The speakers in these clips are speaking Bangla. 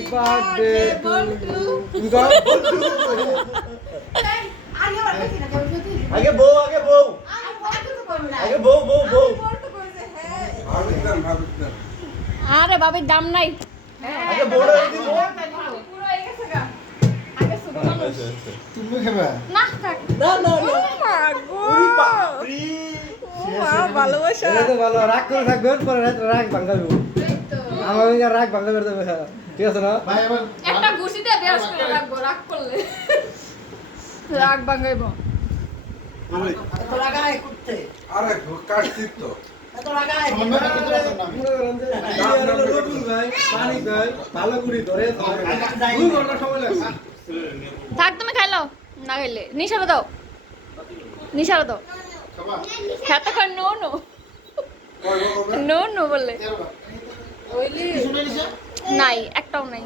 হ্যাপি বার্থডে টু আগে বউ আগে বউ। আগে বউ বউ বউ। আরে বাবির দাম নাই। আগে দিব তুমি খাবে? না না মা ভালোবাসা। ভালো। রাগ করে থাকবেন পরে রাগ ভাঙাবো। আমার ওই রাগ ভাঙাবে দেবে ঠিক আছে না? ভাই এবার একটা ঘুষিতে বেশ করে রাখব রাগ করলে। রাগ ভাঙাইবো। আরে কাটছি তো? রটুল ভাই পানি ভাই ভালো করে ধরে দুই ঘণ্টা সময় লাগছে থাক তুমি খাই লাও। না খাইলে। নিশারো দাও। নিশারো দাও। খেতে কর নো নো। নো নো বলে নাই একটাও নাই।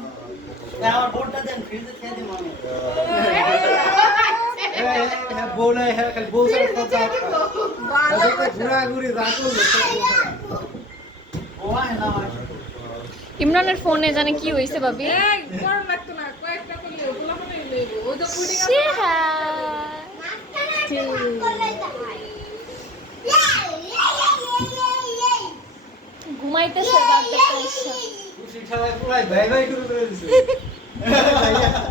হ্যাঁ হ্যাঁ খালি বউ কথা ইমরানের ফোনে জানে কি হয়েছে ভাবি? গরম লাগতো না কয়েকটা করলে ওগুলো করে লইব ও তো পুডিং সে হ্যাঁ ঘুমাইতেছে বার্থডে খুশি